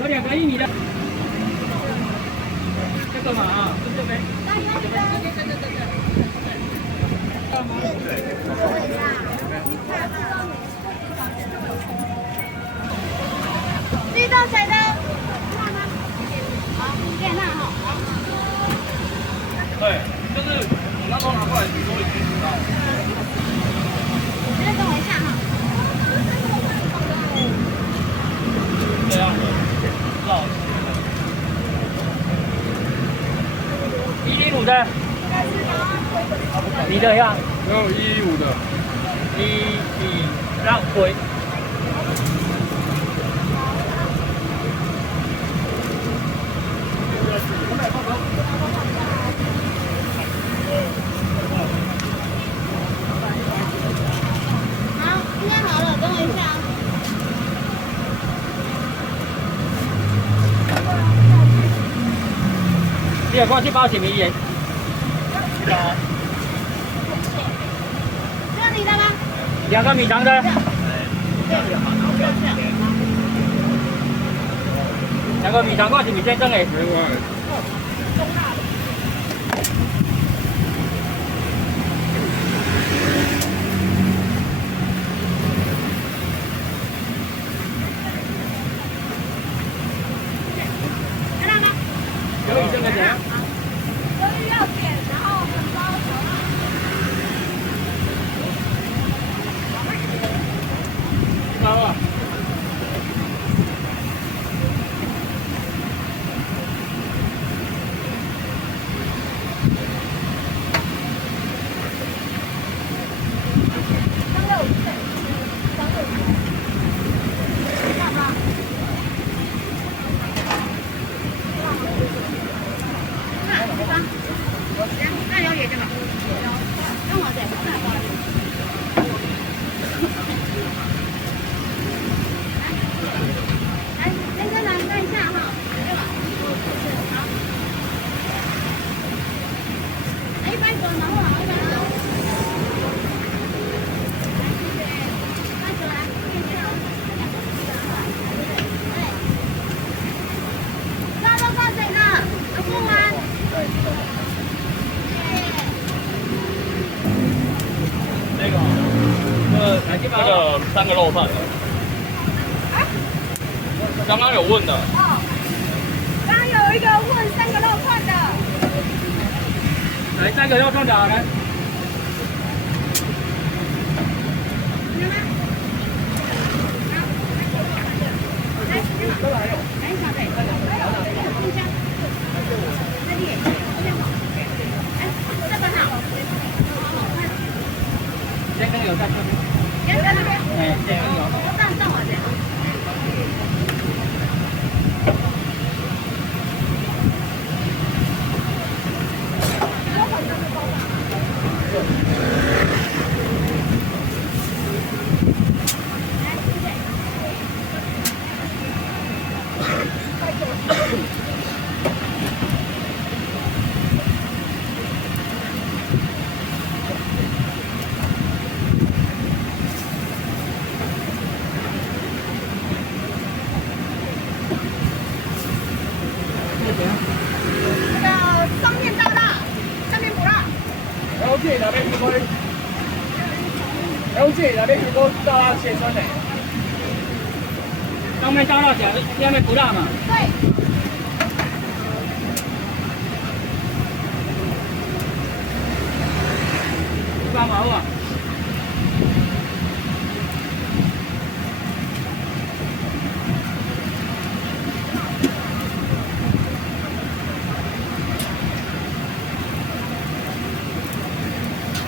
有2个玉米的，这个嘛啊，这边。绿豆水的，好，你点那哈。对，就是你那都拿过来，你都已经知道。你再等我一下哈。这样的，绕。115的，你的呀？没有115的，你让回。好，应该好了，等我一下啊。你有过去报警没严？这你的吗2个米肠的。2个米肠我是米先生的。没关系。知道吗？有医生的钱。要点，然后很高。知道啊。那了解这个，跟我的，来，先生来看一下哈，这个，好，100个，然后好100个，来，谢谢，8个来，谢谢哦，大家都放谁呢？有付吗？这个3个肉饭的。刚刚有问的。哦，刚刚有一个问3个肉串的。来3个肉串的，来。先生有在这边。哎，先生有。上我这。这个上面大辣，下面不辣。LG 那边是LG 那边是大辣切酸的，上面大辣小，下面不辣嘛。对。干嘛啊？